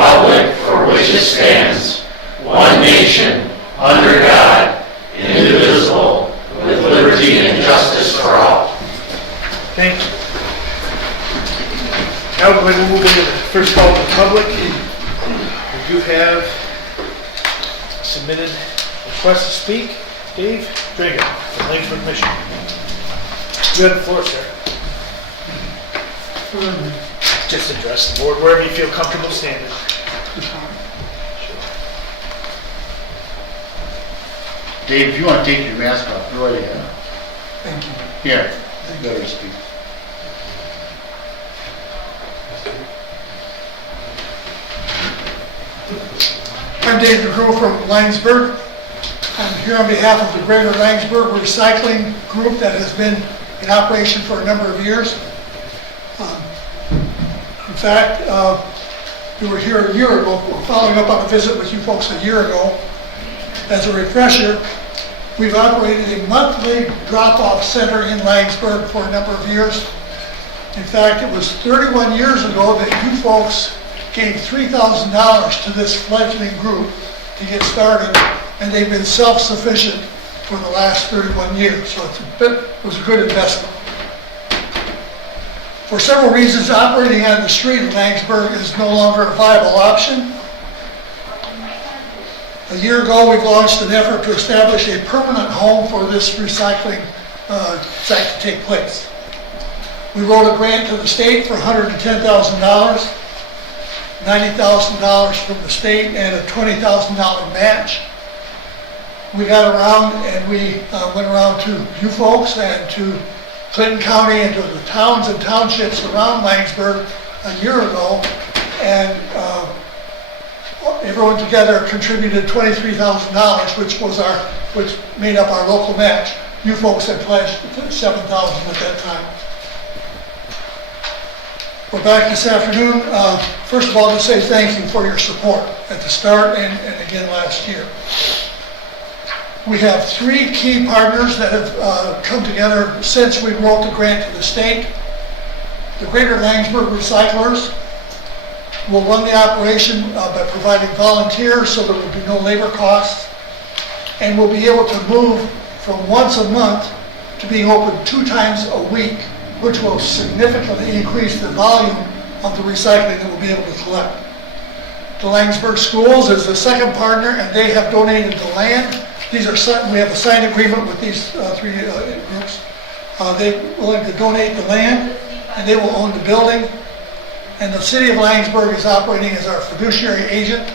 republic for which it stands, one nation, under God, indivisible, with liberty and justice for all. Thank you. Now we're going to move into the first call to the public. We do have submitted request to speak. Dave Dragan from Langsburg, Michigan. You have the floor, sir. Just address the board wherever you feel comfortable standing. Dave, if you want to take your mask off, go right ahead. Thank you. Here, you better speak. I'm Dave DeGrow from Langsburg. I'm here on behalf of the Greater Langsburg Recycling Group that has been in operation for a number of years. In fact, we were here a year ago, following up on a visit with you folks a year ago. As a refresher, we've operated a monthly drop-off center in Langsburg for a number of years. In fact, it was 31 years ago that you folks gave $3,000 to this fledgling group to get started, and they've been self-sufficient for the last 31 years, so it was a good investment. For several reasons, operating on the street in Langsburg is no longer a viable option. A year ago, we've launched an effort to establish a permanent home for this recycling site to take place. We wrote a grant to the state for $110,000, $90,000 from the state, and a $20,000 match. We got around and we went around to you folks and to Clinton County and to the towns and townships around Langsburg a year ago, and everyone together contributed $23,000, which made up our local match. You folks had pledged $7,000 at that time. We're back this afternoon. First of all, to say thank you for your support at the start and again last year. We have three key partners that have come together since we wrote the grant to the state. The Greater Langsburg Recyclers will run the operation by providing volunteers so there will be no labor costs, and we'll be able to move from once a month to being open 2 times a week, which will significantly increase the volume of the recycling that we'll be able to collect. The Langsburg Schools is the second partner, and they have donated the land. We have a signed agreement with these three groups. They're willing to donate the land, and they will own the building. And the city of Langsburg is operating as our fiduciary agent.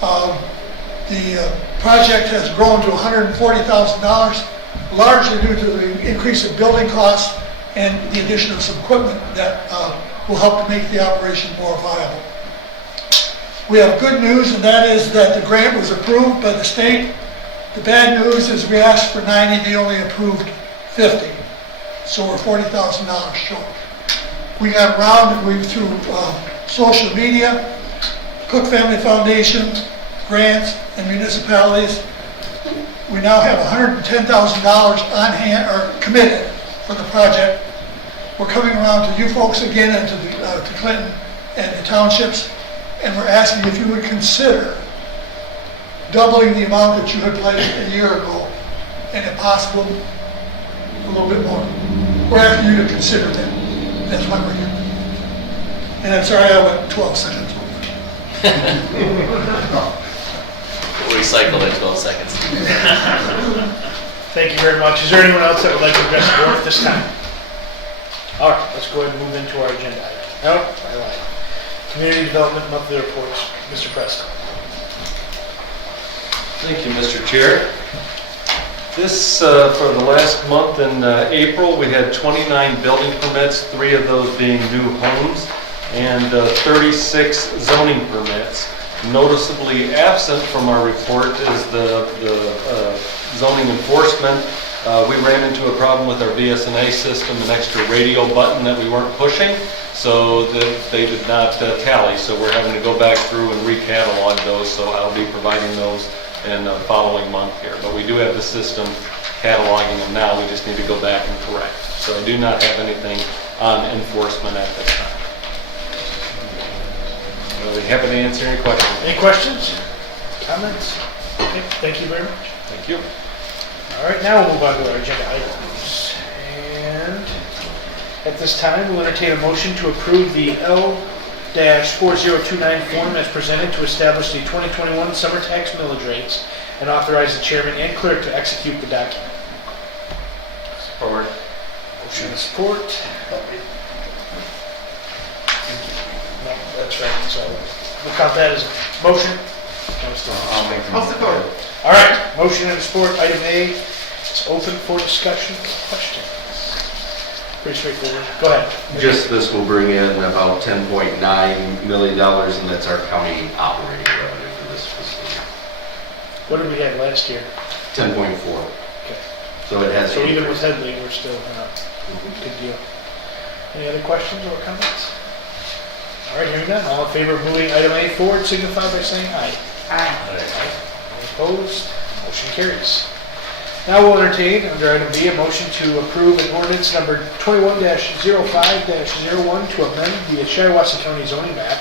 The project has grown to $140,000, largely due to the increase in building costs and the addition of some equipment that will help to make the operation more viable. We have good news, and that is that the grant was approved by the state. The bad news is we asked for 90, they only approved 50. So we're $40,000 short. We got around through social media, Cook Family Foundation, grants, and municipalities. We now have $110,000 on hand, or committed for the project. We're coming around to you folks again and to Clinton and the townships, and we're asking if you would consider doubling the amount that you had pledged a year ago, and if possible, a little bit more. We're asking you to consider that. That's why we're here. And I'm sorry I went 12 seconds over. We'll recycle in 12 seconds. Thank you very much. Is there anyone else that would like to address the board at this time? All right, let's go ahead and move into our agenda item. Nope, I lied. Community Development Monthly Reports. Mr. Preston. Thank you, Mr. Chair. This, for the last month in April, we had 29 building permits, 3 of those being new homes, and 36 zoning permits. Noticeably absent from our report is the zoning enforcement. We ran into a problem with our BSNA system, an extra radio button that we weren't pushing, so that they did not tally. So we're having to go back through and recatalog those, so I'll be providing those in the following month here. But we do have the system cataloging them now, we just need to go back and correct. So I do not have anything on enforcement at this time. We'll be happy to answer any questions. Any questions? Comments? Okay, thank you very much. Thank you. All right, now we'll move on to our agenda items. And at this time, we'll entertain a motion to approve the L-4029 form as presented to establish the 2021 summer tax millage rates and authorize the chairman and clerk to execute the document. Forward. Motion and support. No, that's right, so we'll count that as a motion. I'll make the I'll support. All right, motion and support, item A, it's open for discussion or questions. Pretty straightforward, go ahead. Just this will bring in about $10.9 million, and that's our county operating revenue for this fiscal year. What did we have last year? 10.4. Okay. So it has So even with increased. Headley, we're still, good deal. Any other questions or comments? All right, hearing none, all in favor of moving item A forward, signify by saying aye. Aye. Any opposed? Motion carries. Now we'll entertain, under item B, a motion to approve an ordinance number 21-05-01 to amend the Shiawassee County zoning map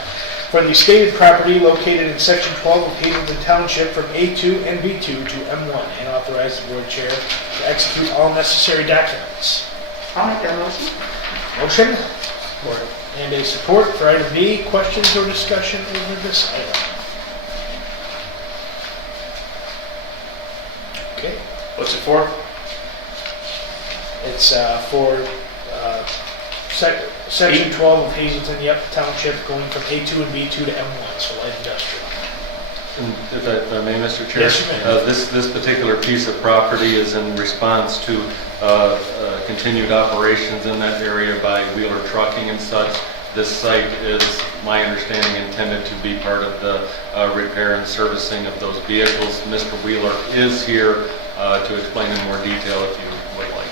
for the stated property located in section 12 of Hazelton Township from A2 and B2 to M1 and authorize the board chair to execute all necessary documents. I'll make that motion. Motion and a support for item B. Questions or discussion over this item? Okay. What's it for? It's for section 12 of Hazelton, Township, going from A2 and B2 to M1, so light industrial. And if I may, Mr. Chair? Yes, you may. This particular piece of property is in response to continued operations in that area by Wheeler Trucking and such. This site is, my understanding, intended to be part of the repair and servicing of those vehicles. Mr. Wheeler is here to explain in more detail if you would like.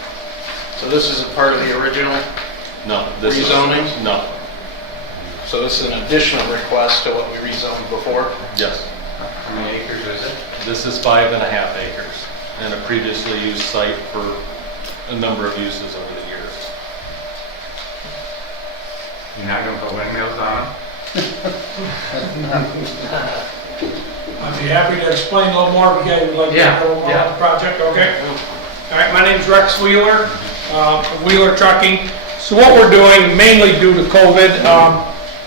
So this isn't part of the original, No. This is- Rezoning? No. so this is an additional request to what we rezoned before? Yes. How many acres is it? This is 5.5 acres and a previously used site for a number of uses over the years. You're not gonna put windmills on I'd be happy to explain a little more if you guys would like to Yeah, know more yeah. about the project, okay? All right, my name's Rex Wheeler, of Wheeler Trucking. So what we're doing, mainly due to COVID,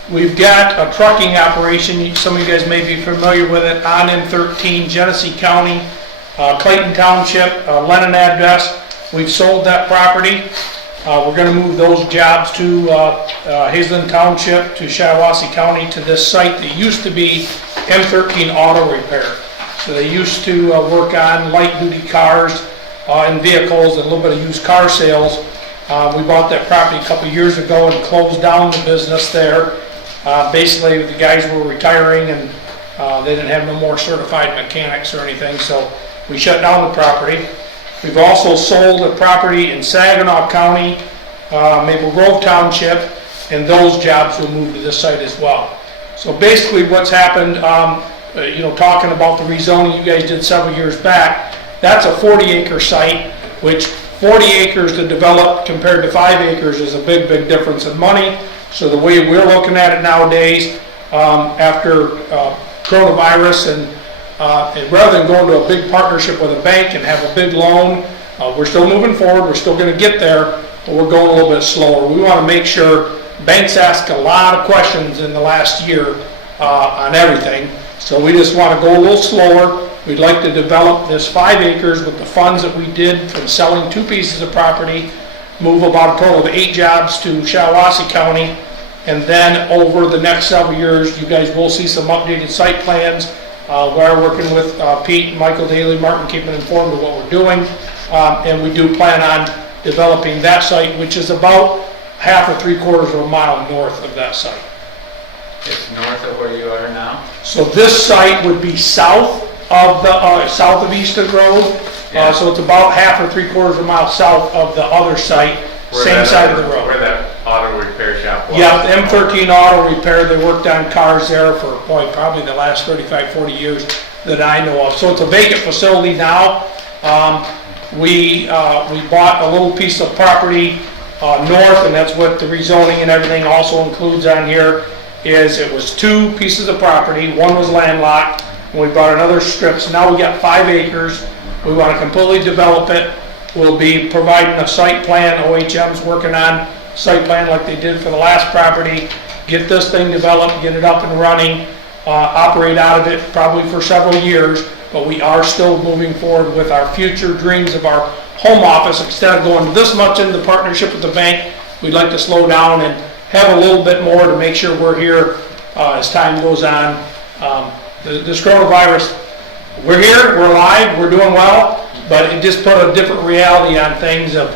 we've got a trucking operation, some of you guys may be familiar with it, on M13, Genesee County, Clayton Township, Lennon address. We've sold that property. We're gonna move those jobs to Hazelton Township, to Shiawassee County, to this site that used to be M13 Auto Repair. So they used to work on light-duty cars and vehicles and a little bit of used car sales. We bought that property a couple years ago and closed down the business there. Basically, the guys were retiring and they didn't have no more certified mechanics or anything, so we shut down the property. We've also sold a property in Saginaw County, Maple Grove Township, and those jobs will move to this site as well. So basically what's happened, talking about the rezoning you guys did several years back, that's a 40-acre site, which 40 acres to develop compared to 5 acres is a big, big difference in money. So the way we're looking at it nowadays, after coronavirus and rather than going to a big partnership with a bank and have a big loan, we're still moving forward, we're still going to get there, but we're going a little bit slower. We want to make sure, banks ask a lot of questions in the last year on everything, so we just want to go a little slower. We'd like to develop this 5 acres with the funds that we did from selling 2 pieces of property, move about a total of 8 jobs to Shiawassee County, and then over the next several years, you guys will see some updated site plans. We're working with Pete and Michael Daly, Martin, keeping informed of what we're doing. And we do plan on developing that site, which is about 1/2 or 3/4 of a mile north of that site. It's north of where you are now? So this site would be south of Easton Road. Yeah. So it's about 1/2 or 3/4 of a mile south of the other site, same side of the road. Where that auto repair shop was? Yeah, M13 Auto Repair, they worked on cars there for, probably the last 35, 40 years that I know of. So it's a vacant facility now. We bought a little piece of property north, and that's what the rezoning and everything also includes on here. is it was 2 pieces of property, one was landlocked, and we bought another strip, so now we got 5 acres. We want to completely develop it. We'll be providing a site plan. OHM's working on site plan like they did for the last property. Get this thing developed, get it up and running, operate out of it probably for several years, but we are still moving forward with our future dreams of our home office. Instead of going this much into partnership with the bank, we'd like to slow down and have a little bit more to make sure we're here as time goes on. This coronavirus, we're here, we're alive, we're doing well, but it just put a different reality on things of,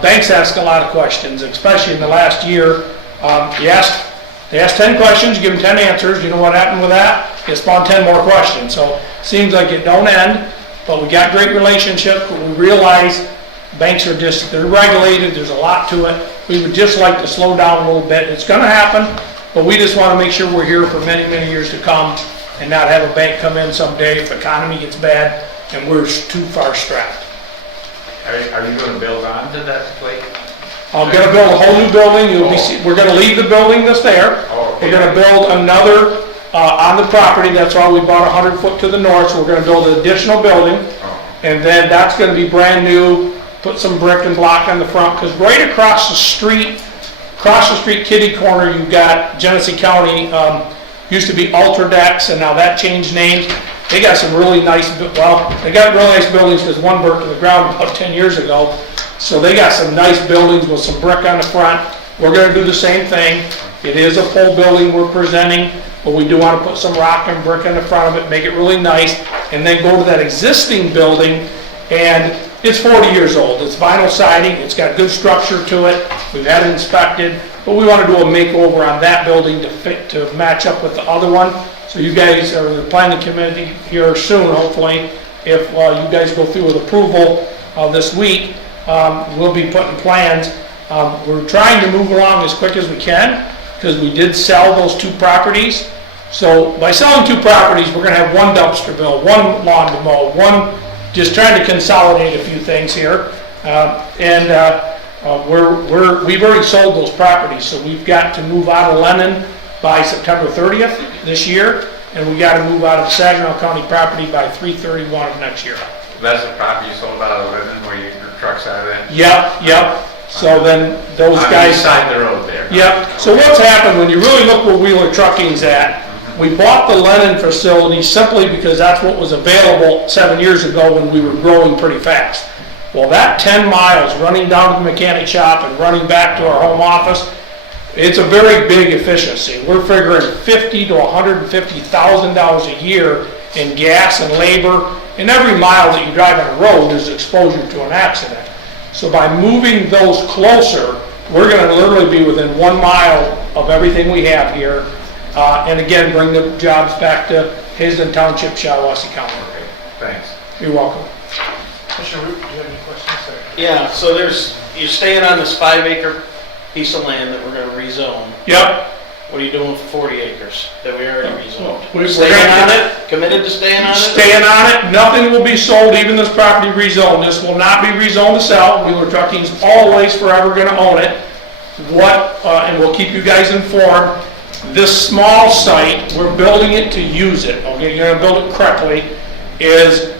banks ask a lot of questions, especially in the last year. They ask 10 questions, you give them 10 answers, you know what happened with that? It spawned 10 more questions, so it seems like it don't end, but we got great relationships, but we realize banks are just, they're regulated, there's a lot to it. We would just like to slow down a little bit. It's gonna happen, but we just wanna make sure we're here for many, many years to come and not have a bank come in someday if the economy gets bad and we're too far strapped. Are you going to build onto that place? I'm gonna build a whole new building. We're gonna leave the building that's there. Oh, okay. We're gonna build another, on the property, that's why we bought 100 foot to the north, so we're gonna build an additional building. And then that's gonna be brand new, put some brick and block on the front, because right across the street, kitty corner, you've got Genesee County, used to be Ultradex, and now that changed names. They got some really nice, they got really nice buildings, because one burnt to the ground about 10 years ago. So they got some nice buildings with some brick on the front. We're gonna do the same thing. It is a full building we're presenting, but we do wanna put some rock and brick in the front of it, make it really nice, and then go to that existing building, and it's 40 years old. It's vinyl siding, it's got good structure to it. We've had it inspected, but we wanna do a makeover on that building to match up with the other one. So you guys are the planning committee here soon, hopefully. If you guys go through with approval this week, we'll be putting plans. We're trying to move along as quick as we can because we did sell those 2 properties. So by selling 2 properties, we're gonna have 1 dumpster bill, 1 lawn to mow, just trying to consolidate a few things here. We've already sold those properties, so we've got to move out of Lennon by September 30th this year, and we got to move out of Saginaw County property by 3/31 of next year. That's the property you sold out of Linden where your truck's out of it? Yep. So then those On the guys. side of the road there. Yep. So what's happened, when you really look where Wheeler Trucking's at, we bought the Lennon facility simply because that's what was available 7 years ago when we were growing pretty fast. Well, that 10 miles running down to the mechanic shop and running back to our home office, it's a very big efficiency. We're figuring $50,000 to $150,000 a year in gas and labor. And every mile that you drive on the road, there's exposure to an accident. So by moving those closer, we're gonna literally be within 1 mile of everything we have here. And again, bring the jobs back to Hazen Township, Shiawassee County. Thanks. You're welcome. Commissioner Root, do you have any questions? Yeah, so you're staying on this 5-acre piece of land that we're gonna rezone. Yep. What are you doing for 40 acres that we already rezoned? We're Staying gonna- on it? Committed to staying on it? Staying on it, nothing will be sold, even this property rezoned. This will not be rezoned to sell. Wheeler Trucking's always forever gonna own it. And we'll keep you guys informed. This small site, we're building it to use it, okay? You're gonna build it correctly,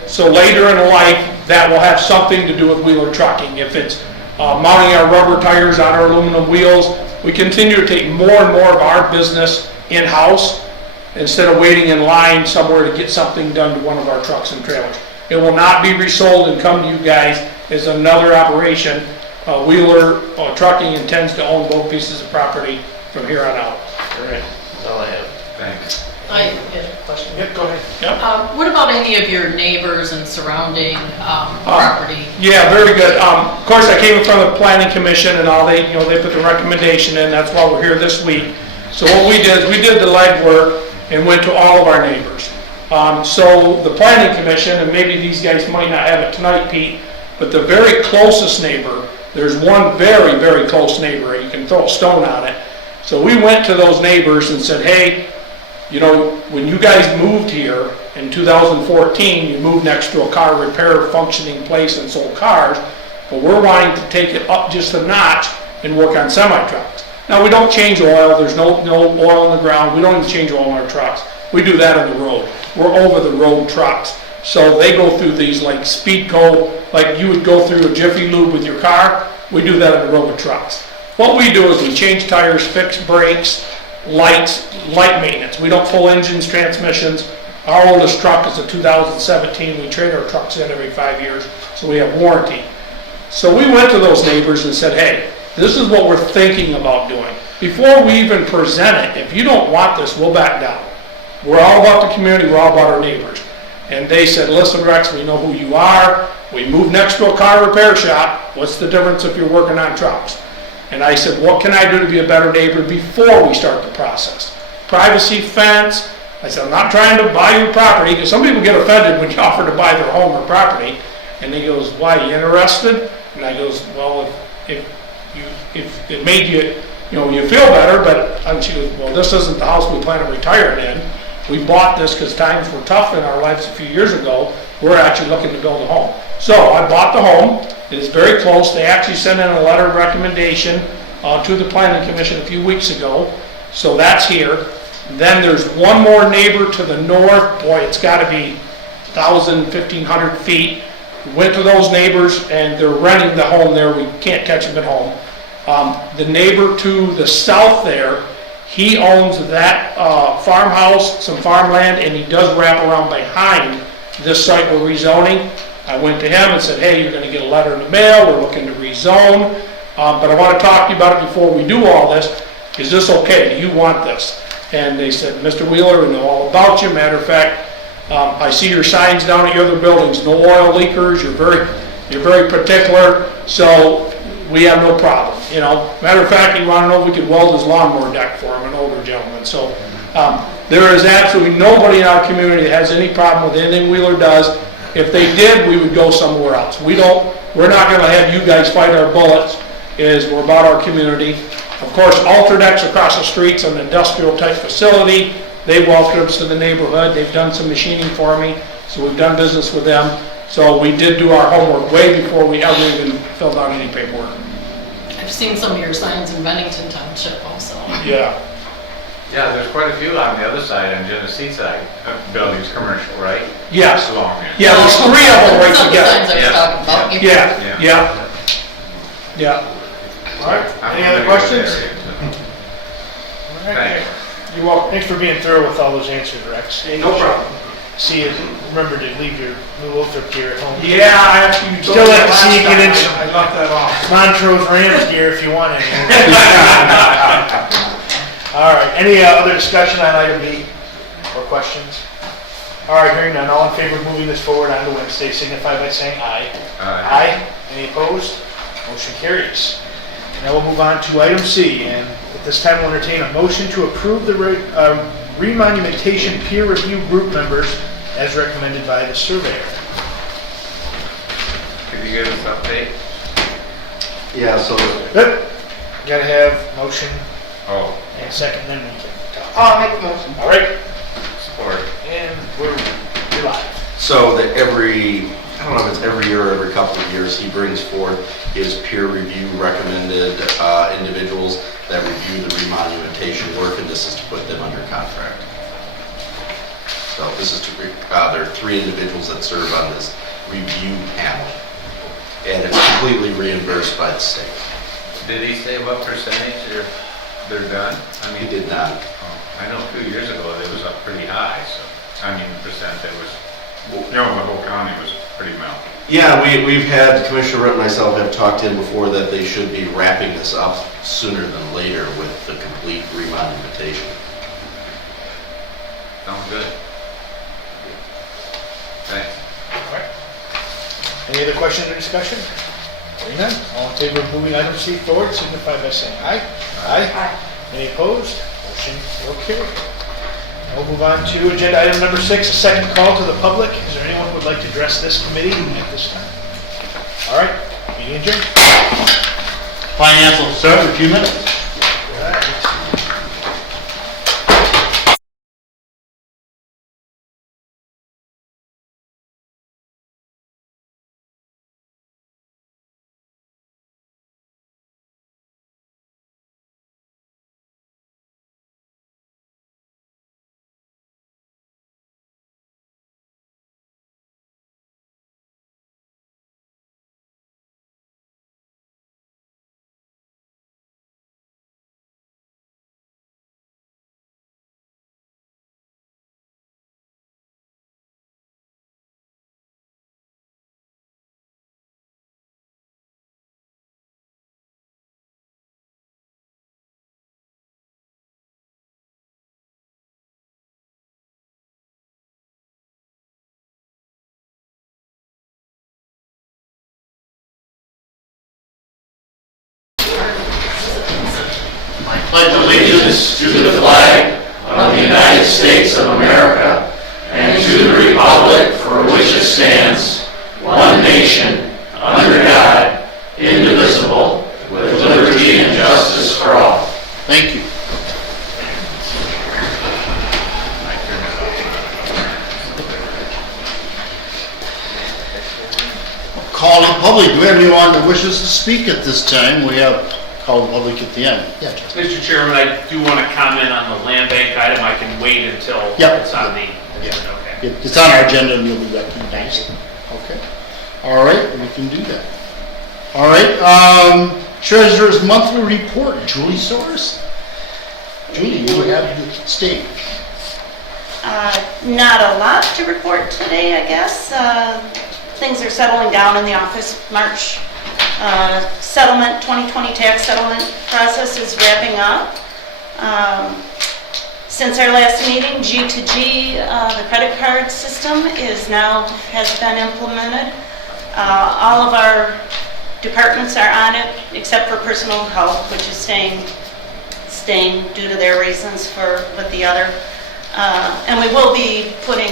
so later in life, that will have something to do with Wheeler Trucking. If it's mounting our rubber tires on our aluminum wheels, we continue to take more and more of our business in-house instead of waiting in line somewhere to get something done to one of our trucks and trailers. It will not be resold and come to you guys as another operation. Wheeler Trucking intends to own both pieces of property from here on out. All right, that's all I have. Thanks. I had a question. Yep, go ahead. What about any of your neighbors and surrounding property? Yeah, very good. Of course, I came from the planning commission and all, they put the recommendation in, that's why we're here this week. So what we did is we did the legwork and went to all of our neighbors. So the planning commission, and maybe these guys might not have it tonight, Pete, but the very closest neighbor, there's one very, very close neighbor, you can throw a stone on it. So we went to those neighbors and said, hey, when you guys moved here in 2014, you moved next to a car repair functioning place and sold cars, but we're wanting to take it up just a notch and work on semi-trucks. Now, we don't change oil, there's no oil in the ground, we don't even change oil in our trucks. We do that on the road. We're over-the-road trucks. So they go through these like Speedco, like you would go through a Jiffy Lube with your car, we do that on the road with trucks. What we do is we change tires, fix brakes, lights, light maintenance. We don't pull engines, transmissions. Our oldest truck is a 2017. We trade our trucks in every 5 years, so we have warranty. So we went to those neighbors and said, hey, this is what we're thinking about doing. Before we even present it, if you don't want this, we'll back down. We're all about the community, we're all about our neighbors. And they said, listen, Rex, we know who you are. We moved next to a car repair shop. What's the difference if you're working on trucks? And I said, what can I do to be a better neighbor before we start the process? Privacy fence. I said, I'm not trying to buy your property, because some people get offended when you offer to buy their home or property. And he goes, why, you interested? And I goes, well, if it made you, you feel better, but, and she goes, well, this isn't the house we plan on retiring in. We bought this because times were tough in our lives a few years ago. We're actually looking to build a home. So I bought the home. It is very close. They actually sent in a letter of recommendation to the Planning Commission a few weeks ago. So that's here. Then there's one more neighbor to the north. Boy, it's got to be 1,000, 1,500 feet. We went to those neighbors, and they're renting the home there. We can't catch them at home. The neighbor to the south there, he owns that farmhouse, some farmland, and he does wrap around behind this site we're rezoning. I went to him and said, hey, you're going to get a letter in the mail. We're looking to rezone. But I want to talk to you about it before we do all this. Is this okay? Do you want this? And they said, Mr. Wheeler, we know all about you. Matter of fact, I see your signs down at your other buildings. No oil leakers. You're very particular. So we have no problem. Matter of fact, you want to know if we could weld his lawnmower deck for him, an older gentleman. So there is absolutely nobody in our community that has any problem with anything Wheeler does. If they did, we would go somewhere else. We're not going to have you guys fight our bullets. We're about our community. Of course, Ultradex across the street's an industrial type facility. They welcome us to the neighborhood. They've done some machining for me, so we've done business with them. So we did do our homework way before we ever even filled out any paperwork. I've seen some of your signs in Bennington Township also. Yeah. Yeah, there's quite a few on the other side, on Genesee side, buildings, commercial, right? Yes. Along there. Yeah, there's 3 of them right Some of the together. signs I was talking about. Yeah. All right, I'm any other familiar with questions? that area, so. Thanks. You're welcome. Thanks for being thorough with all those answers, Rex. No problem. See you. Remember to leave your new Lothrop gear at home. Yeah, I actually Still have to see you get in I left that off. Montrose Rams gear if you want any. All right, any other discussion on item B or questions? All right, hearing none, all in favor of moving this forward on to Wednesday, signify by saying aye. Aye. Any opposed? Motion carries. Now we'll move on to item C, and at this time we'll entertain a motion to approve the remonumentation peer review group members as recommended by the surveyor. Could you give us an update? Yeah, so Good. Gotta have motion Oh, and second, then we can talk. I'll make the motion. All right, support. and you're live. So that I don't know if it's every year or every couple of years, he brings forth his peer review recommended individuals that review the remonumentation work, and this is to put them under contract. So this is there are 3 individuals that serve on this review panel, and it's completely reimbursed by the state. Did he say what percentage they're done? I He mean, did not. I know a few years ago it was up pretty high, so, I mean, the percent that was, the whole county was pretty mellow. Yeah, we've had, Commissioner Rutt and myself have talked in before that they should be wrapping this up sooner than later with the complete remonumentation. Sounds good. Thanks. All right. Any other questions or discussion? Hearing none, all in favor of moving item C forward, signify by saying aye. Aye. Any opposed? Motion will carry. We'll move on to agenda item number 6, a second call to the public. Is there anyone who would like to address this committee at this time? All right, meeting adjourned. Finance will start in a few minutes. pledge allegiance to the flag of the United States of America and to the republic for which it stands, one nation, under God, indivisible, with liberty and justice for all. Thank you. Call the public. Do we have anyone that wishes to speak at this time? We have called the public at the end. Yeah, Jeff. Mr. Chairman, I do want to comment on the land bank item. I can wait until Yep. it's on the agenda. Okay. It's on our agenda and you'll be recognized. Okay. All right, we can do that. All right, Treasurer's Monthly Report, Julie Soares. Julie, you have the stage. Not a lot to report today, I guess. Things are settling down in the office. March settlement, 2020 tax settlement process is wrapping up. Since our last meeting, G2G, the credit card system has been implemented. All of our departments are on it, except for personal health, which is staying due to their reasons with the other. And we will be putting,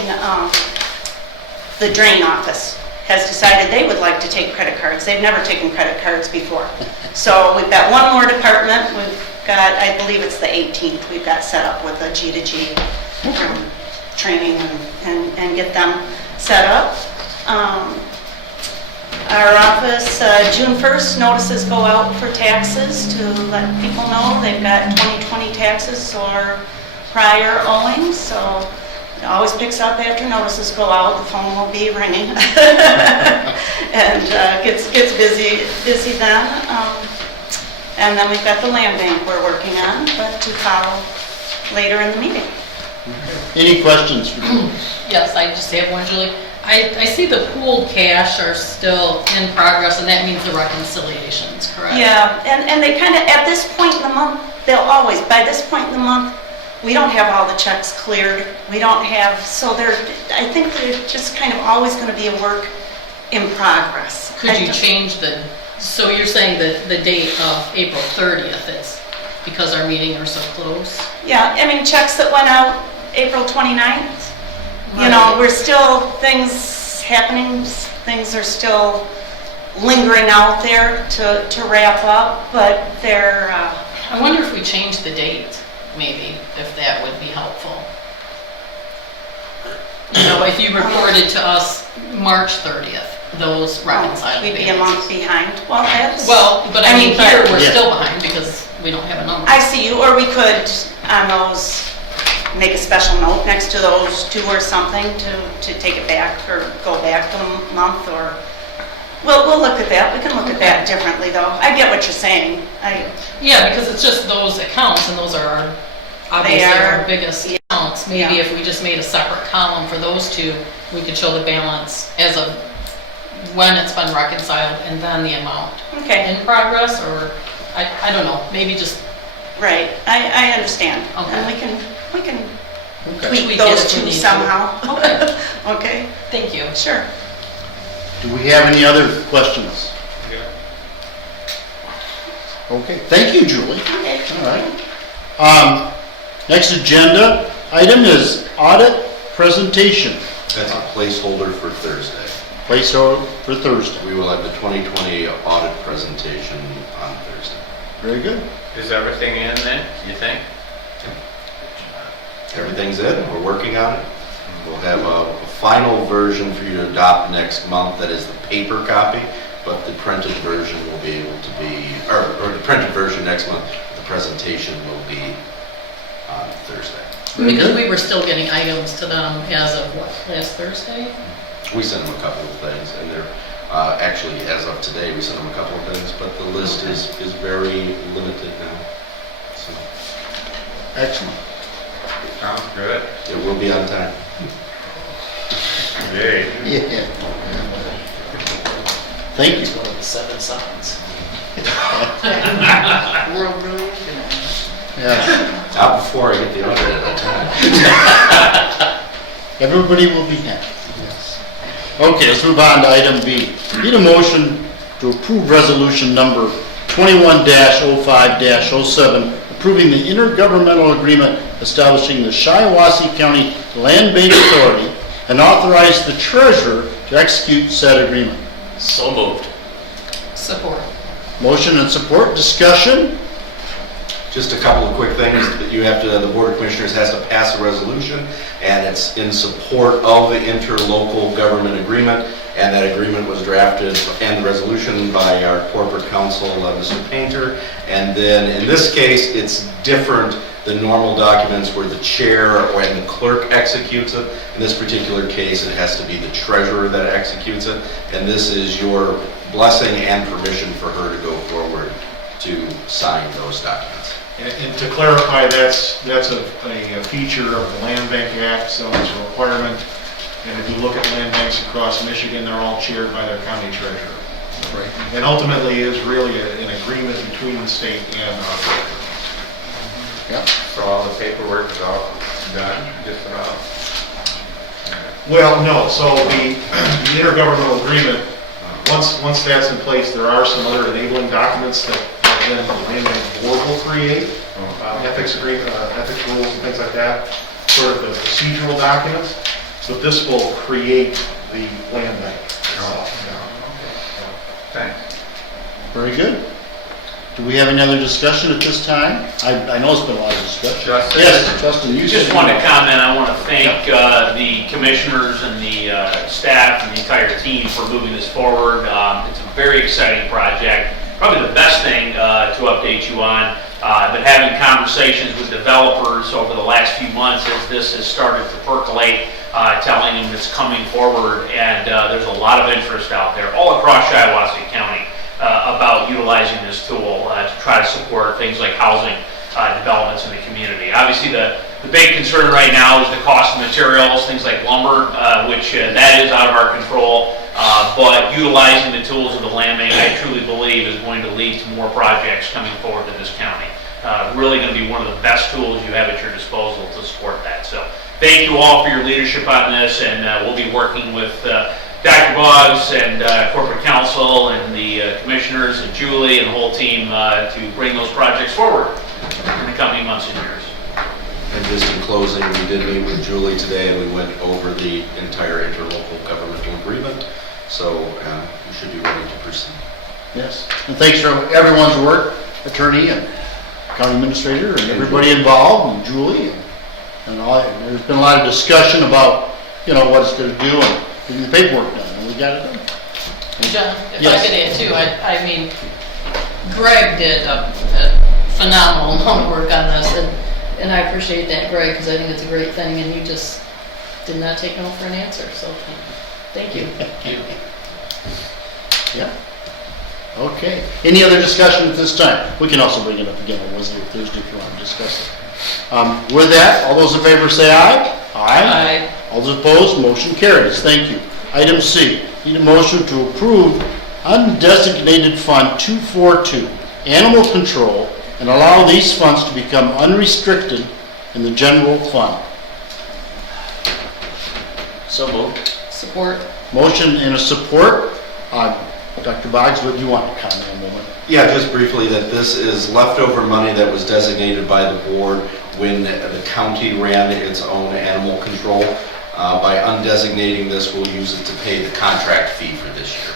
the drain office has decided they would like to take credit cards. They've never taken credit cards before. So we've got one more department. We've got, I believe it's the 18th, we've got set up with a G2G training and get them set up. Our office, June 1st, notices go out for taxes to let people know they've got 2020 taxes or prior owing, so it always picks up after notices go out. The phone will be ringing and gets busy then. And then we've got the land bank we're working on, but to follow later in the meeting. Any questions for Julie? Yes, I just have one, Julie. I see the pooled cash are still in progress, and that means the reconciliations, correct? Yeah, and they kind of, at this point in the month, by this point in the month, we don't have all the checks cleared. We don't have, so I think they're just kind of always going to be a work in progress. Could you change so you're saying that the date of April 30th is because our meeting are so close? Yeah, I mean, checks that went out April 29th, we're still, things happening, things are still lingering out there to wrap up, but they're... I wonder if we change the date, maybe, if that would be helpful. If you reported to us March 30th, those reconciled We'd be a payments. month behind. Well, that's... But I mean, here, we're Yeah. still behind because we don't have a number. I see you, or we could, on those, make a special note next to those two or something to take it back or go back a month or... We'll look at that. We can look at that differently, though. I get what you're saying. Yeah, because it's just those accounts, and those are obviously our biggest accounts. Maybe if we just made a separate column for those two, we could show the balance as of when it's been reconciled and then the amount Okay. in progress, or I don't know, maybe just Right. I understand. Okay. And we can Okay. tweak Tweak those it if we two need to. somehow. Okay. Okay, Thank you. sure. Do we have any other questions? Okay, thank you, Julie. Okay. All right. Next agenda item is audit presentation. That's a placeholder for Thursday. Placeholder for Thursday. We will have the 2020 audit presentation on Thursday. Very good. Is everything in then, you think? Everything's in, we're working on it. We'll have a final version for you to adopt next month that is the paper copy, but the printed version will be able to be, or the printed version next month, the presentation will be on Thursday. Very Because good. we were still getting items to them as of last Thursday? We sent them a couple of things, and they're, actually, as of today, we sent them a couple of things, but the list is very limited now. So, Excellent. Sounds good. it will be on time. Yay. Yeah. Thank you. One of the 7 signs. Yeah. Not before I get the audit at time. Everybody will be happy. Yes. Okay, let's move on to item B. Need a motion to approve resolution number 21-05-07, approving the intergovernmental agreement establishing the Shiawassee County Land Bank Authority and authorize the treasurer to execute said agreement. So moved. Support. Motion and support, discussion? Just a couple of quick things that you have to, the Board of Commissioners has to pass a resolution, and it's in support of the interlocal government agreement, and that agreement was drafted, and the resolution by our corporate counsel, Mr. Painter, and then in this case, it's different than normal documents where the chair or the clerk executes it. In this particular case, it has to be the treasurer that executes it, and this is your blessing and permission for her to go forward to sign those documents. And to clarify, that's a feature of the Land Bank Act, so it's a requirement. And if you look at land banks across Michigan, they're all chaired by their county treasurer. Right. And ultimately is really an agreement between the state and our treasurer. Yep. So all the paperwork is all done, just about? Well, no, so the intergovernmental agreement, once that's in place, there are some other enabling documents that then the Land Bank Board will create, ethics agreement, ethics rules and things like that, sort of the procedural documents. So this will create the land bank itself. Thanks. Very good. Do we have any other discussion at this time? I know it's been a lot of discussion. Justin? Yes, Justin, you Just said- want to comment, I want to thank the commissioners and the staff and the entire team for moving this forward. It's a very exciting project. Probably the best thing to update you on. I've been having conversations with developers over the last few months as this has started to percolate, telling them it's coming forward, and there's a lot of interest out there all across Shiawassee County about utilizing this tool to try to support things like housing developments in the community. Obviously, the big concern right now is the cost of materials, things like lumber, which that is out of our control. But utilizing the tools of the land bank, I truly believe, is going to lead to more projects coming forward in this county. Really going to be one of the best tools you have at your disposal to support that. So thank you all for your leadership on this, and we'll be working with Dr. Boggs and corporate counsel and the commissioners and Julie and the whole team to bring those projects forward in the coming months and years. And just in closing, we did meet with Julie today, and we went over the entire interlocal governmental agreement. So we should be ready to proceed. Yes, and thanks for everyone's work, attorney and county administrator and everybody involved, and Julie, and all. And there's been a lot of discussion about, what it's going to do and getting the paperwork done, and we got it done. John, if Yes. I could add too, I mean, Greg did a phenomenal amount of work on this, and I appreciate that, Greg, because I think it's a great thing, and you just did not take no for an answer, so thank you. Yeah. Okay. Any other discussion at this time? We can also bring it up again on Wednesday or Thursday if you want to discuss it. With that, all those in favor say aye. Aye. All those opposed, motion carries. Thank you. Item C, need a motion to approve undesignated Fund 242, Animal Control, and allow these funds to become unrestricted in the general fund. So moved. Support. Motion and a support. Dr. Boggs, would you want to comment a moment? Yeah, just briefly, that this is leftover money that was designated by the board when the county ran its own animal control. By undesignating this, we'll use it to pay the contract fee for this year,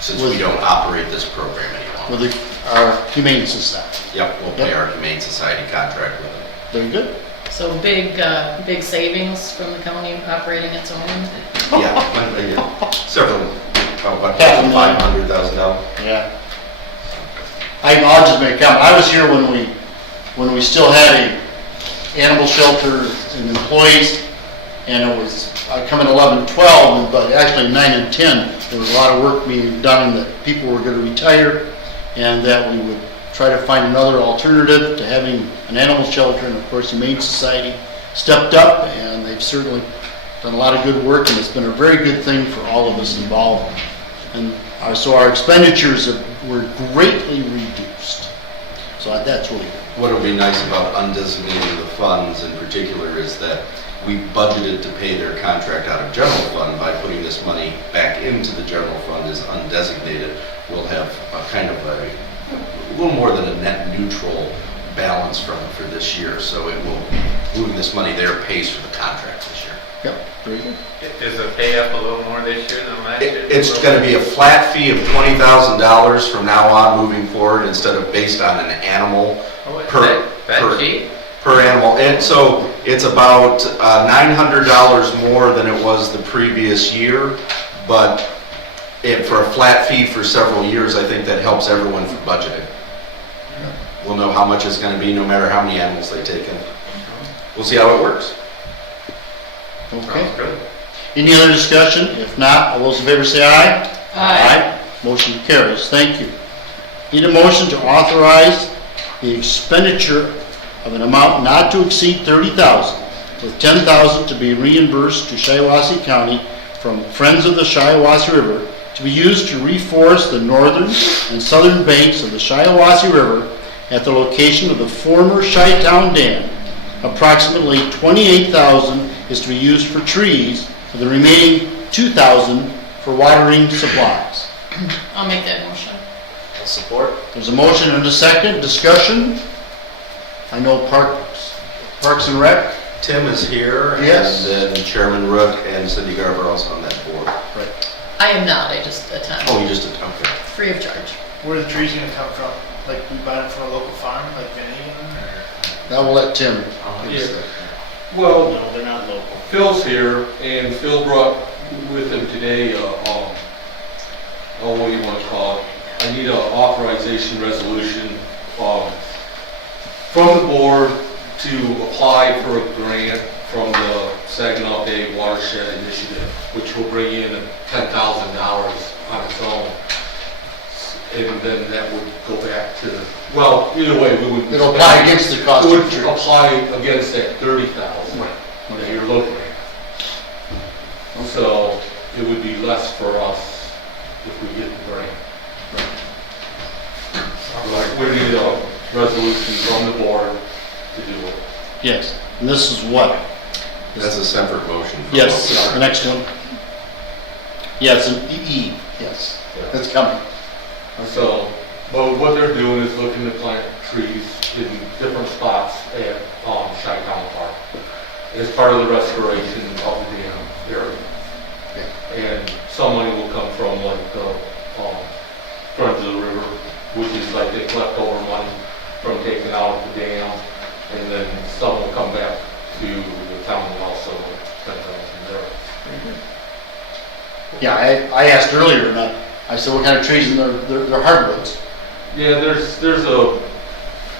since we don't operate this program anymore. With our Humane Society. Yep, we'll pay our Humane Society contract with it. Very good. So big savings from the county operating its own. Yeah, several, about $500,000. $500,000. Yeah. I'll just make a comment. I was here when we still had a animal shelter and employees, and it was, I come in 11, 12, but actually 9 and 10, there was a lot of work being done that people were going to retire, and that we would try to find another alternative to having an animal shelter, and of course the Humane Society stepped up, and they've certainly done a lot of good work, and it's been a very good thing for all of us involved. And so our expenditures were greatly reduced. So that's really good. What would be nice about undesignating the funds in particular is that we budgeted to pay their contract out of general fund. By putting this money back into the general fund as undesignated, we'll have a kind of a little more than a net neutral balance from it for this year. So it will, moving this money there pays for the contract this year. Yep, very good. Is the pay up a little more this year than last year? It's going to be a flat fee of $20,000 from now on moving forward instead of based on an animal per animal. And so it's about $900 more than it was the previous year, but for a flat fee for several years, I think that helps everyone for budgeting. We'll know how much it's going to be no matter how many animals they take in. We'll see how it works. Okay. Any other discussion? If not, all those in favor say aye. Aye. Motion carries. Thank you. Need a motion to authorize the expenditure of an amount not to exceed $30,000, with $10,000 to be reimbursed to Shiawassee County from Friends of the Shiawassee River to be used to reforest the northern and southern banks of the Shiawassee River at the location of the former Chi-Town Dam. Approximately $28,000 is to be used for trees, with the remaining $2,000 for watering supplies. I'll make that motion. I'll support. There's a motion and a second. Discussion? I know Parks and Rec. Tim is here, Yes. and then Chairman Rook and Cindy Garber are also on that board. Right. I am not, I just attend. Oh, you just did, okay. Free of charge. Where are the trees gonna come from? Like, we buy them from a local farm, like Vinnie? Now we'll let Tim. Yeah. Well, No, they're not local. Phil's here, and Phil brought with him today, what do you want to call it? I need an authorization resolution, from the board to apply for a grant from the Saginaw Bay Watershed Initiative, which will bring in $10,000 on its own. And then that would go back to, well, either way, we would. It'll apply against the cost It of would trees. apply against that 30,000 that you're looking at. So it would be less for us if we get the grant. Like, we need a resolution from the board to do it. Yes. And this is what? That's a separate motion. for Yes, both. the next one. Yeah, it's an E. Yes, that's coming. So, but what they're doing is looking to plant trees in different spots at Chi-Town Park as part of the restoration of the dam area. And some money will come from like the Friends of the River, which is like they collect over money from taking out the dam, and then some will come back to the town also, $10,000 there. Yeah, I asked earlier, and I said, what kind of trees, and they're hardwoods. Yeah, there's a,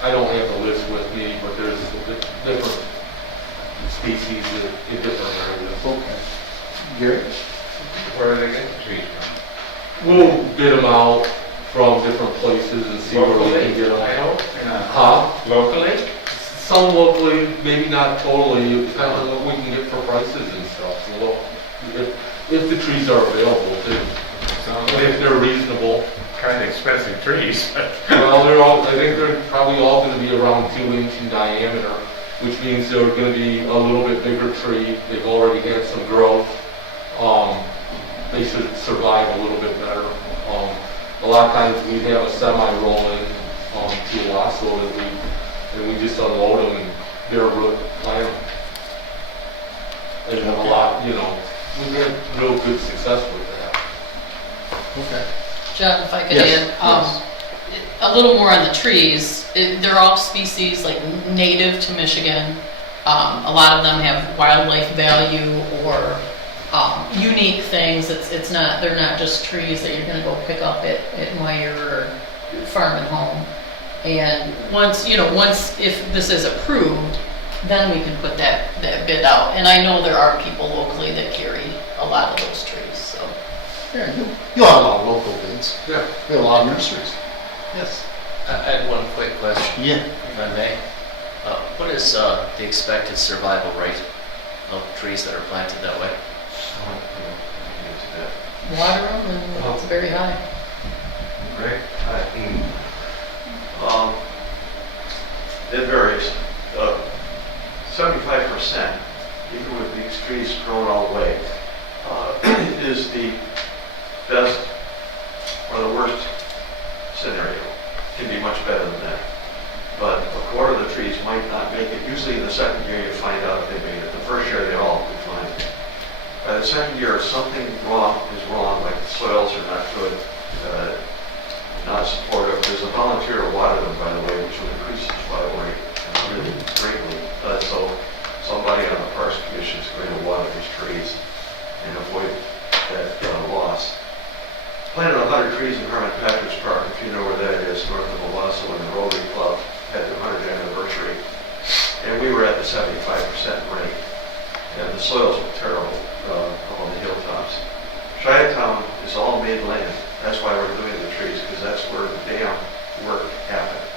I don't have the list with me, but there's different species in different areas. Okay. Gary? Where are they getting the trees from? We'll get them out from different places and see where we can get them. Huh? Locally? Some locally, maybe not totally, it depends on what we can get for prices and stuff. So, if the trees are available too, and if they're reasonable. Kind of expensive trees. Well, I think they're probably all going to be around 2 inch in diameter, which means they're going to be a little bit bigger tree. They've already had some growth. They should survive a little bit better. A lot of times we have a semi-rolling Shiawassee and we just unload them and bare root plant them. And a lot, we've had real good success with that. Okay. John, if I could Yes, add, a little more on the trees. They're all species like native to Michigan. A lot of them have wildlife value or unique things. They're not just trees that you're going to go pick up at Meyer or Farm and Home. And once if this is approved, then we can put that bid out. And I know there are people locally that carry a lot of those trees, so. Yeah, you'll have a lot of local bids. Yeah. We have a lot of nurseries. Yes. I had one quick question, Yeah. if I may. What is the expected survival rate of trees that are planted that way? Water them and it's very high. Right? It varies. 75%, even with these trees grown all the way, is the best or the worst scenario. Can be much better than that. But a quarter might not make it. Usually in the second year, you find out if they made it. The first year, they all do fine. By the second year, if something is wrong, like the soils are not good, not supportive, there's a volunteer to water them, by the way, which will increase the flow rate really greatly. So somebody on the Parks Commission is going to water these trees and avoid that loss. Planted 100 trees in Herman Patrick's Park, if you know where that is, north of Owasso, when the Rotary Club had their 100th anniversary. And we were at the 75% rate. And the soils were terrible up on the hilltops. Chi-Town is all made land. That's why we're doing the trees, because that's where the dam work happened.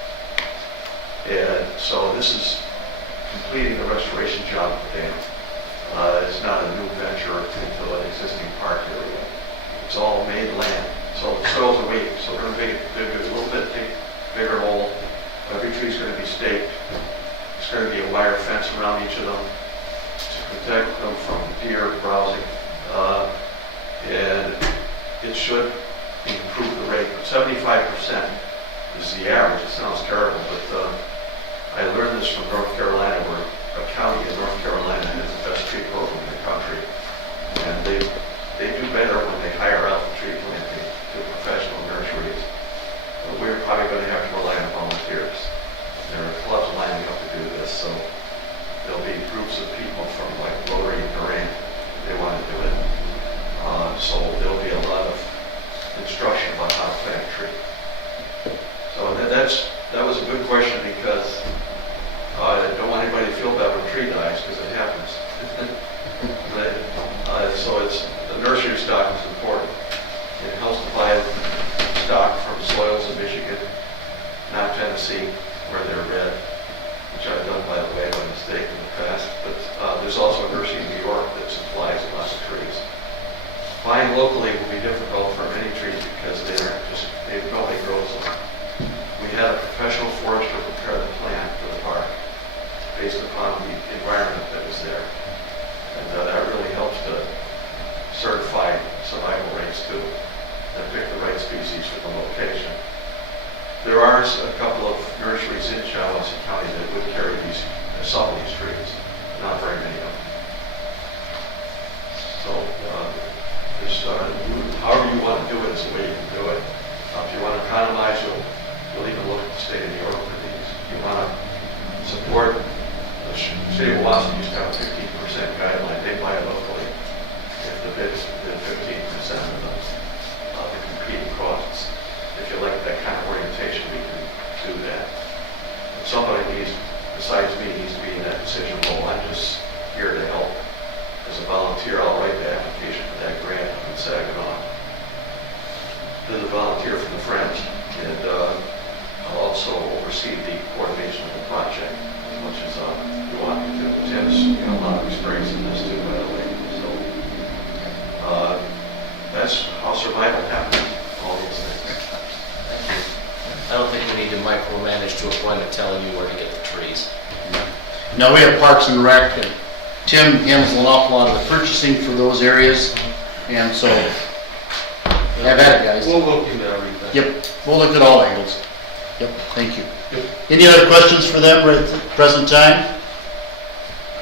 And so this is completing the restoration job of the dam. It's not a new venture into an existing park area. It's all made land. So the soils are weak. So we're going to make it a little bit bigger hole. Every tree is going to be staked. There's going to be a wire fence around each of them to protect them from deer browsing. And it should improve the rate. 75% is the average. It sounds terrible, but I learned this from North Carolina, where a county in North Carolina has the best tree program in the country. And they do better when they hire out the tree planting to professional nurseries. But we're probably going to have to rely on volunteers. There are clubs lining up to do this, so there'll be groups of people from like Rotary and Durant. They want to do it. So there'll be a lot of instruction about how to plant a tree. So that was a good question, because I don't want anybody to feel bad when a tree dies, because it happens. So the nursery stock is important. It helps to buy stock from soils in Michigan, not Tennessee, where they're red, which I've done, by the way, by mistake in the past. But there's also a nursery in New York that supplies lots of trees. Buying locally will be difficult for many trees because nobody grows them. We had a professional forester prepare the plan for the park based upon the environment that was there. And that really helps to certify survival rates too, and pick the right species for the location. There are a couple of nurseries in Shiawassee County that would carry some of these trees, not very many of them. So however you want to do it is the way you can do it. If you want to economize, you'll even look at the state of New York for these. If you want to support, the Shiawassee used to have a 15% guideline. They buy it locally if the bid's within 15% of the competing costs. If you like that kind of orientation, we can do that. If somebody besides me, needs to be in that decision role, I'm just here to help. As a volunteer, I'll write the application for that grant in Saginaw. There's a volunteer from the Friends, and I'll also oversee the coordination of the project as much as you want me to. Tim's got a lot of experience in this too, by the way. So that's how survival happens, all these things. I don't think we need to micromanage to a point of telling you where to get the trees. Now, we have Parks and Rec, and Tim handles an awful lot of the purchasing for those areas, and so, have at it, guys. We'll look into everything. Yep, we'll look at all angles. Yep, thank you. Any other questions for them right at the present time?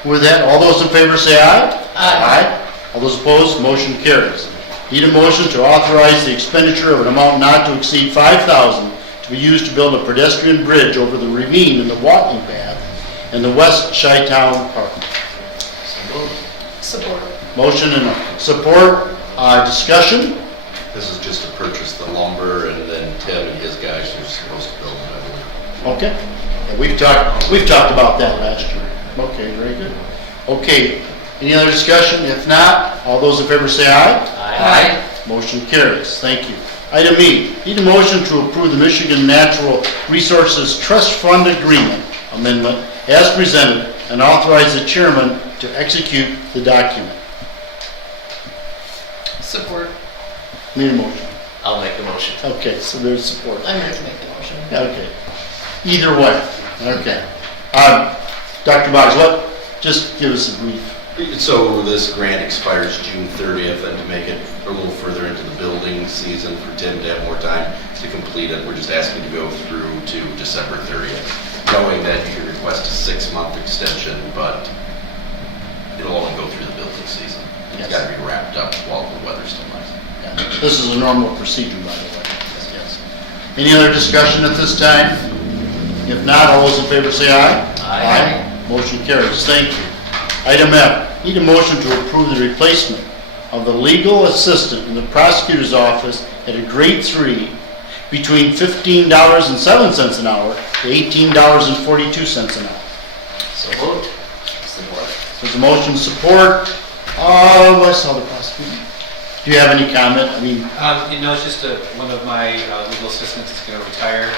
With that, all those in favor say aye. Aye. All those opposed, motion carries. Need a motion to authorize the expenditure of an amount not to exceed $5,000 to be used to build a pedestrian bridge over the ravine in the walking path in the West Chi-Town Park. Support. Motion and support. Discussion? This is just to purchase the lumber, and then Tim and his guys are supposed to build it, I believe. Okay. Yeah, we've talked about that last year. Okay, very good. Okay, any other discussion? If not, all those in favor say aye. Aye. Motion carries. Thank you. Item E, need a motion to approve the Michigan Natural Resources Trust Fund Agreement amendment as presented and authorize the chairman to execute the document. Support. Need a motion. I'll make the motion. Okay, so there's support. I'm going to make the motion. Okay. Either way. Okay. Dr. Boggs, just give us a brief. So this grant expires June 30th, and to make it a little further into the building season for Tim to have more time to complete it, we're just asking to go through to December 30th. knowing that you can request a 6-month extension, but it'll only go through the building season. It's got to be wrapped up while the weather's still nice. Yeah. This is a normal procedure, by the way. Yes. Any other discussion at this time? If not, all those in favor say aye. Aye. Motion carries. Thank you. Item F, need a motion to approve the replacement of the legal assistant in the prosecutor's office at a grade 3 between $15.07 an hour to $18.42 an hour. So moved. Support. There's a motion to support. I saw the prosecutor. Do you have any comment? I mean, It's just one of my legal assistants is going to retire.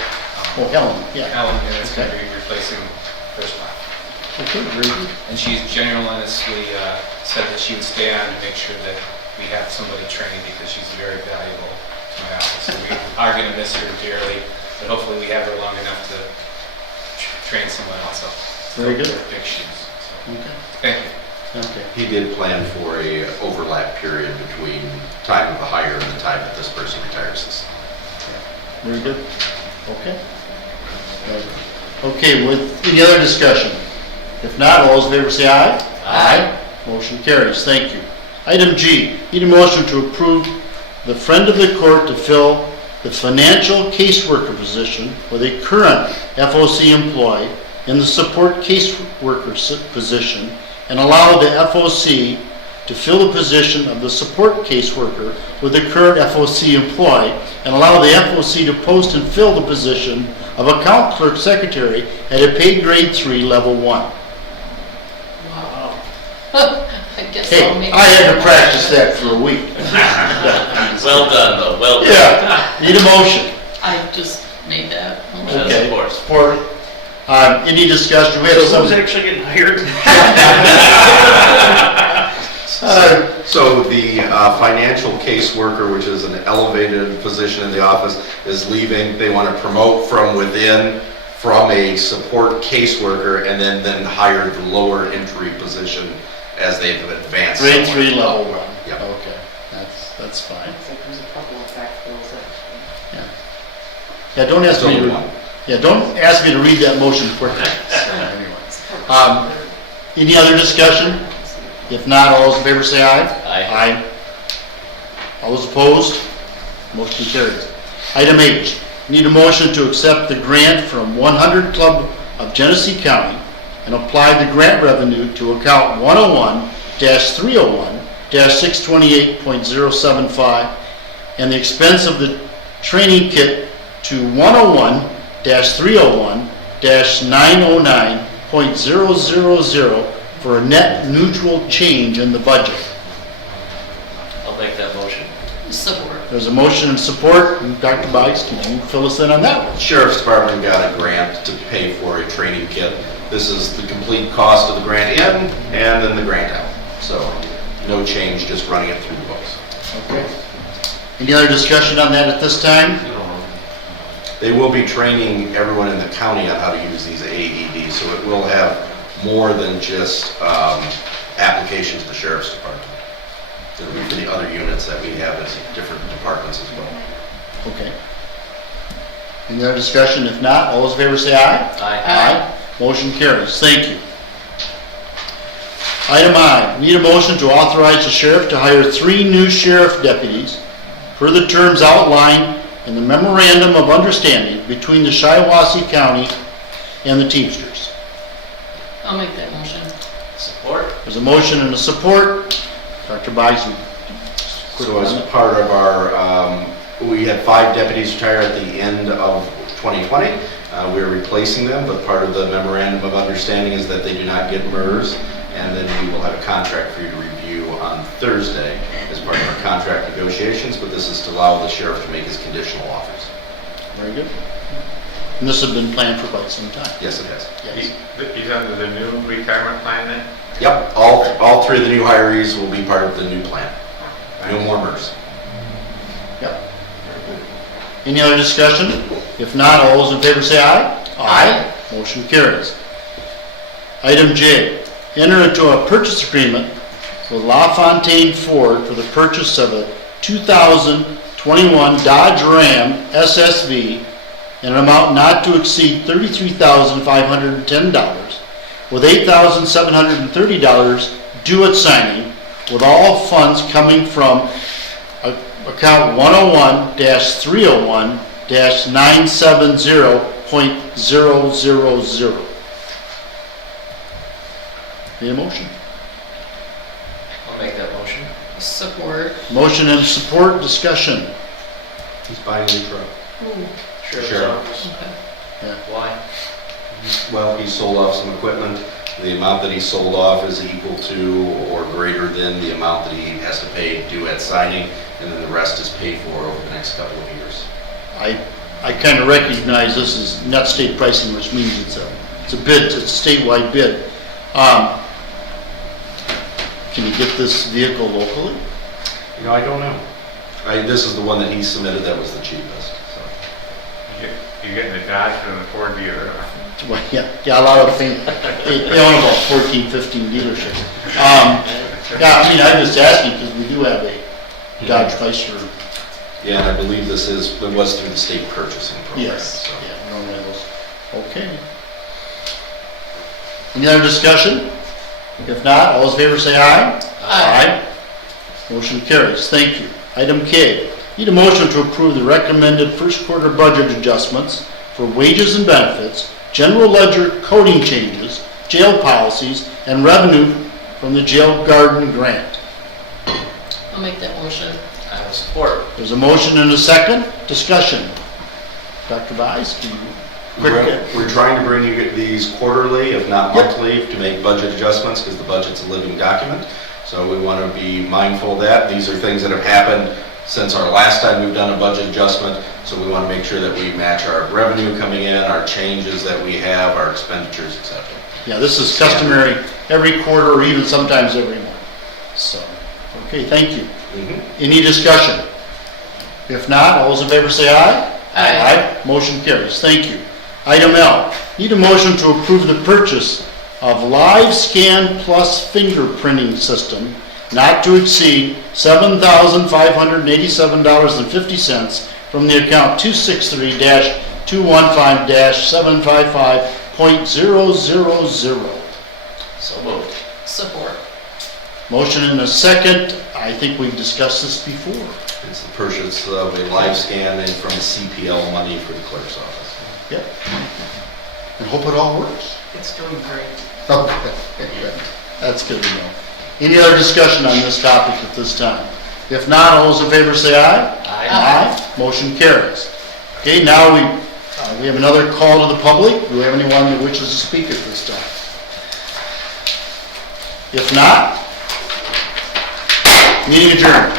Helen, yeah. Helen, and it's going to be replacing her spot. Okay, very good. And she's genuinely said that she would stay on to make sure that we have somebody trained because she's very valuable to my office. So we are going to miss her dearly, but hopefully we have her long enough to train someone else up. Very good. They're big shoes. So. Okay. Thank you. Okay. He did plan for a overlap period between time of the hire and the time that this person retires this summer. Very good. Okay. Okay, with any other discussion? If not, all those in favor say aye. Aye. Motion carries. Thank you. Item G, need a motion to approve the friend of the court to fill the financial caseworker position with a current FOC employee in the support caseworker position and allow the FOC to fill the position of the support caseworker with the current FOC employee and allow the FOC to post and fill the position of account clerk secretary at a pay grade 3 level 1. Wow. I guess I'll Hey, make. I had to practice that for a week. Well done, though, well done. Yeah, need a motion. I just made that. Okay. Of course. Support. Any discussion? We have So who's some. actually getting hired? So the financial caseworker, which is an elevated position in the office, is leaving. They want to promote from within, from a support caseworker, and then hire the lower entry position as they've advanced. Grade somewhat. 3 level 1. Yep. Okay, that's fine. Looks like there's a couple of backfills that. Yeah, don't ask me It's only to. one. Yeah, don't ask me to read that motion quickly. Anyway. Any other discussion? If not, all those in favor say aye. Aye. All those opposed? Motion carries. Item H, need a motion to accept the grant from 100 Club of Genesee County and apply the grant revenue to account 101-301-628.075 and the expense of the training kit to 101-301-909.000 for a net neutral change in the budget. I'll make that motion. Support. There's a motion and support. Dr. Bikes, can you fill us in on that one? Sheriff's Department got a grant to pay for a training kit. This is the complete cost of the grant in and then the grant out. So no change, just running it through the books. Okay. Any other discussion on that at this time? They will be training everyone in the county on how to use these AEDs, so it will have more than just application to the Sheriff's Department. It'll be for the other units that we have as different departments as well. Okay. Any other discussion? If not, all those in favor say aye. Aye. Motion carries. Thank you. Item I, need a motion to authorize the sheriff to hire 3 new sheriff deputies per the terms outlined in the memorandum of understanding between the Shiawassee County and the Teamsters. I'll make that motion. Support. There's a motion and a support. Dr. Bison. So as part of our, we had 5 deputies retire at the end of 2020. We're replacing them, but part of the memorandum of understanding is that they do not get MERS, and then we will have a contract for you to review on Thursday as part of our contract negotiations, but this is to allow the sheriff to make his conditional offers. Very good. And this has been planned for quite some time. Yes, it has. Yes. He's under the new retirement plan then? Yep, all 3 of the new hirees will be part of the new plan. No more MERS. Yep. Any other discussion? If not, all those in favor say aye. Aye. Motion carries. Item J, enter into a purchase agreement with LaFontaine Ford for the purchase of a 2021 Dodge Ram SSV in an amount not to exceed $33,510, with $8,730 due at signing, with all funds coming from account 101-301-970.000. Need a motion? I'll make that motion. Support. Motion and support, discussion. He's buying a new truck. Ooh, Sheriff's Sure. office. okay. Why? Well, he sold off some equipment. The amount that he sold off is equal to or greater than the amount that he has to pay due at signing, and then the rest is paid for over the next couple of years. I kind of recognize this is net state pricing, which means it's a bid, it's a statewide bid. Can you get this vehicle locally? I don't know. This is the one that he submitted that was the cheapest, so. You're getting the Dodge from the Ford dealer. Well, yeah, a lot of things, they own about 14, 15 dealerships. Yeah, I mean, I'm just asking because we do have a Dodge Chrysler. Yeah, and I believe it was through the state purchasing program. Yes, so. yeah, we don't have those. Okay. Any other discussion? If not, all those in favor say aye. Aye. Motion carries. Thank you. Item K, need a motion to approve the recommended first quarter budget adjustments for wages and benefits, general ledger coding changes, jail policies, and revenue from the jail garden grant. I'll make that motion. I will support. There's a motion and a second. Discussion. Dr. Weiss, can you? We're trying to bring you these quarterly, if not monthly, to make budget adjustments because the budget's a living document. So we want to be mindful of that. These are things that have happened since our last time we've done a budget adjustment. So we want to make sure that we match our revenue coming in, our changes that we have, our expenditures, etc. Yeah, this is customary every quarter or even sometimes every month. So, okay, thank you. Any discussion? If not, all those in favor say aye. Aye. Motion carries. Thank you. Item L, need a motion to approve the purchase of Live Scan Plus fingerprinting system not to exceed $7,587.50 from the account 263-215-755.000. So moved. Support. Motion and a second. I think we've discussed this before. It's the purchase of a live scan and from CPL money for the clerk's office. Yep. And hope it all works. It's doing great. Okay, that's good to know. Any other discussion on this topic at this time? If not, all those in favor say aye. Aye. Motion carries. Okay, now we have another call to the public. Do we have anyone that wishes to speak at this time? If not, meeting adjourned.